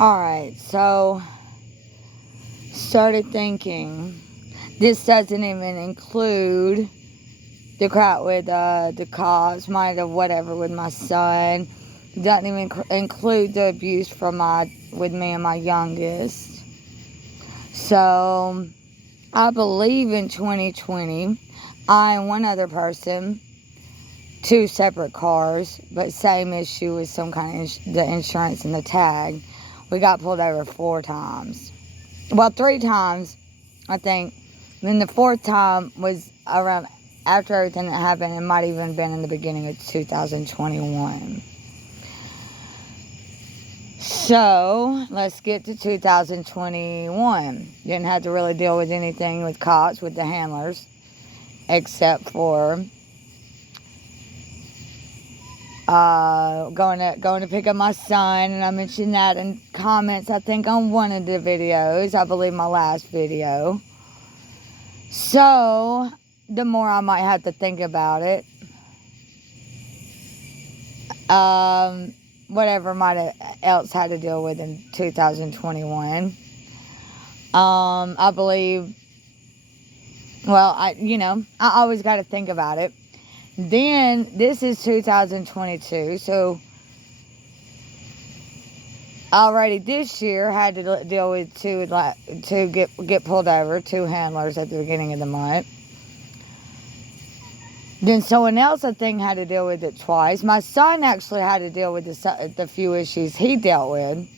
Alright, so started thinking. This doesn't even include the crap with the cops, might have whatever with my son. Doesn't even include the abuse with me and my youngest. So I believe in 2020, I and one other person, two separate cars, but same issue with some kind of the insurance and the tag. We got pulled over 4 times. Well, 3 times, I think. Then the 4th time was around after everything that happened. It might even been in the beginning of 2021. So, let's get to 2021. Didn't have to really deal with anything with cops, with the handlers, except for going to pick up my son, and I mentioned that in comments, I think, on one of the videos. I believe my last video. So, the more I might have to think about it. Whatever might have else had to deal with in 2021. I believe, well, I always got to think about it. Then, this is 2022, so already this year had to deal with to get pulled over, 2 handlers at the beginning of the month. Then someone else, I think, had to deal with it twice. My son actually had to deal with the few issues he dealt with.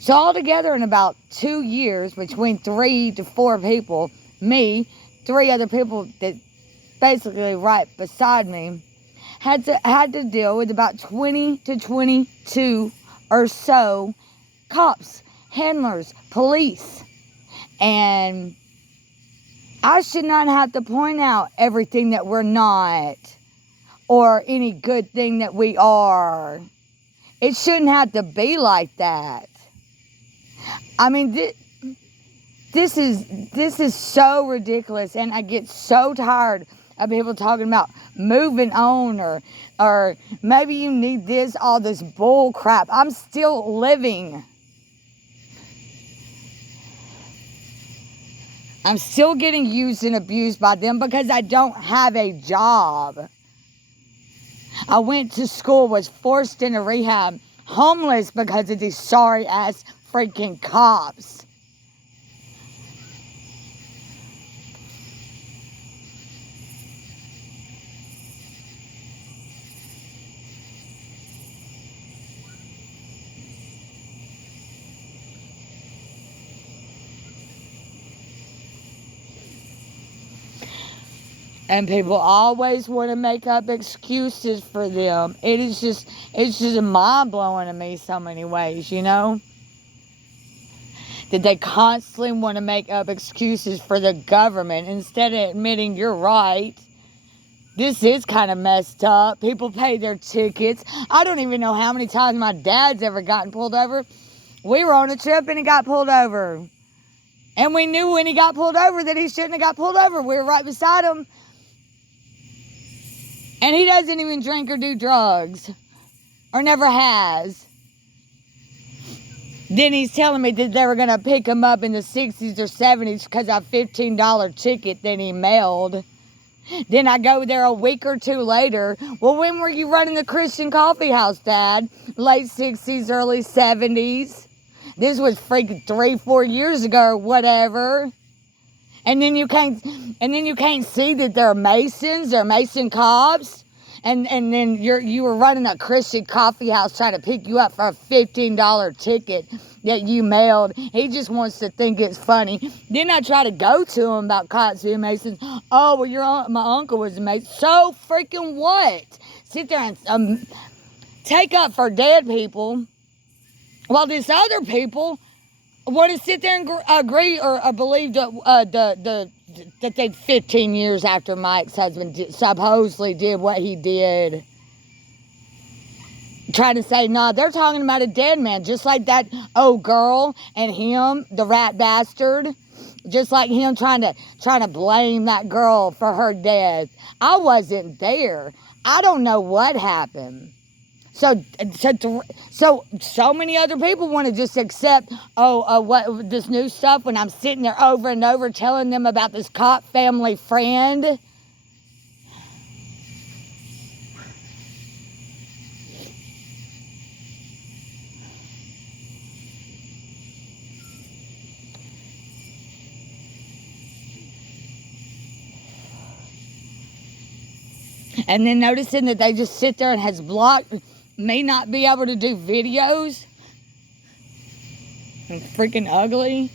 So altogether in about 2 years, between 3 to 4 people, me, 3 other people that basically right beside me, had to deal with about 20 to 22 or so cops, handlers, police. And I should not have to point out everything that we're not, or any good thing that we are. It shouldn't have to be like that. I mean, this is so ridiculous, and I get so tired of people talking about moving on, or maybe you need this, all this bull crap. I'm still living. I'm still getting used and abused by them because I don't have a job. I went to school, was forced into rehab, homeless because of these sorry ass freaking cops. And people always want to make up excuses for them. It's just mind-blowing to me so many ways, that they constantly want to make up excuses for the government instead of admitting you're right. This is kind of messed up. People pay their tickets. I don't even know how many times my dad's ever gotten pulled over. We were on a trip and he got pulled over. And we knew when he got pulled over that he shouldn't have got pulled over. We were right beside him. And he doesn't even drink or do drugs. Or never has. Then he's telling me that they were going to pick him up in the 60s or 70s because of a $15 ticket that he mailed. Then I go there a week or 2 later. Well, when were you running the Christian Coffee House, Dad? Late 60s, early 70s. This was freaking 3-4 years ago or whatever. And then you can't see that they're Masons, they're Mason cops. And then you were running a Christian Coffee House trying to pick you up for a $15 ticket that you mailed. He just wants to think it's funny. Then I try to go to him about cops being Masons. Oh, well, my uncle was a Mason. So freaking what? Sit there and take up for dead people, while these other people want to sit there and agree or believe that they 15 years after my ex-husband supposedly did what he did. Trying to say, no, they're talking about a dead man, just like that old girl and him, the rat bastard. Just like him trying to blame that girl for her death. I wasn't there. I don't know what happened. So many other people want to just accept, what this new stuff when I'm sitting there over and over telling them about this cop family friend. And then noticing that they just sit there and has blocked, may not be able to do videos. And freaking ugly.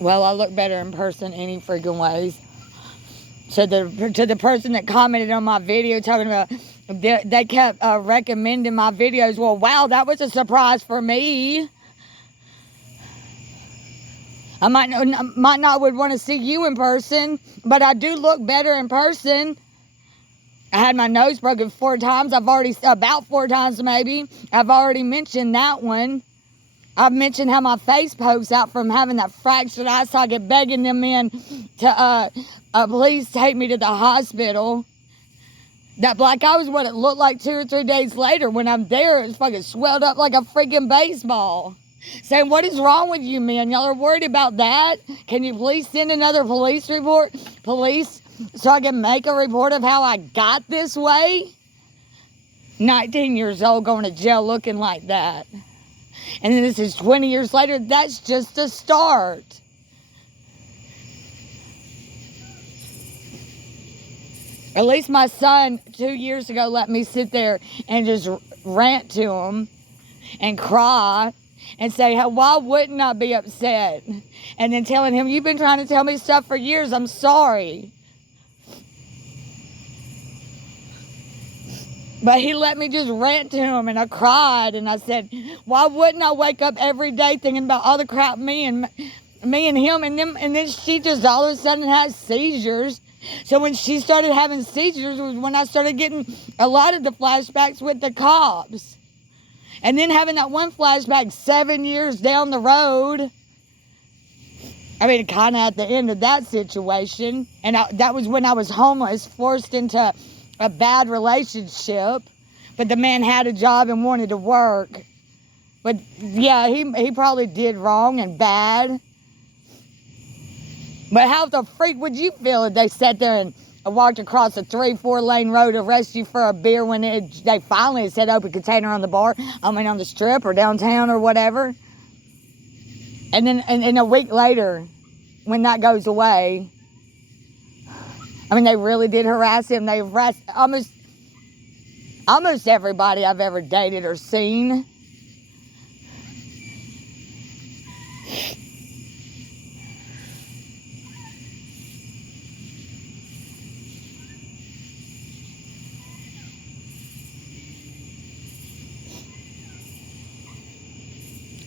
Well, I look better in person any freaking ways. So to the person that commented on my video talking about they kept recommending my videos. Well, wow, that was a surprise for me. I might not would want to see you in person, but I do look better in person. I had my nose broken 4 times. About 4 times maybe. I've already mentioned that one. I've mentioned how my face pokes out from having that fractured eye socket, begging them in to please take me to the hospital. That black eye was what it looked like 2 or 3 days later. When I'm there, it's fucking swelled up like a freaking baseball. Saying, what is wrong with you, man? Y'all are worried about that? Can you please send another police report? Police, so I can make a report of how I got this way? 19 years old going to jail looking like that. And then this is 20 years later. That's just a start. At least my son 2 years ago let me sit there and just rant to him and cry and say, why wouldn't I be upset? And then telling him, you've been trying to tell me stuff for years. I'm sorry. But he let me just rant to him, and I cried, and I said, why wouldn't I wake up every day thinking about all the crap me and him, and then she just all of a sudden has seizures. So when she started having seizures was when I started getting a lot of the flashbacks with the cops. And then having that one flashback 7 years down the road. I mean, kind of at the end of that situation. And that was when I was homeless, forced into a bad relationship, but the man had a job and wanted to work. But yeah, he probably did wrong and bad. But how the freak would you feel if they sat there and walked across a 3-4 lane road, arrest you for a beer when they finally said open container on the bar, on the strip or downtown or whatever? And then a week later, when that goes away, they really did harass him. They harassed almost everybody I've ever dated or seen.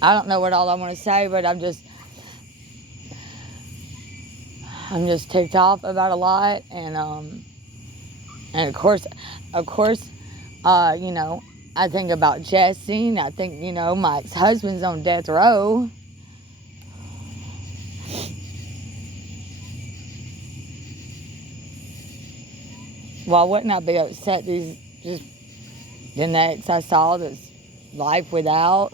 I don't know what all I want to say, but I'm just ticked off about a lot, and of course, I think about Jesse, and I think, my ex-husband's on death row. Why wouldn't I be upset? The ex I saw this life without,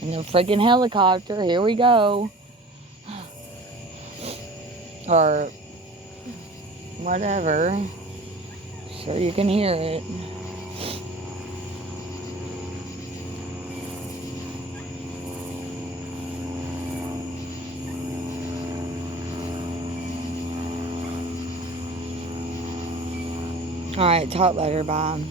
and the freaking helicopter, here we go. Or whatever, so you can hear it. All right, talk later, bye.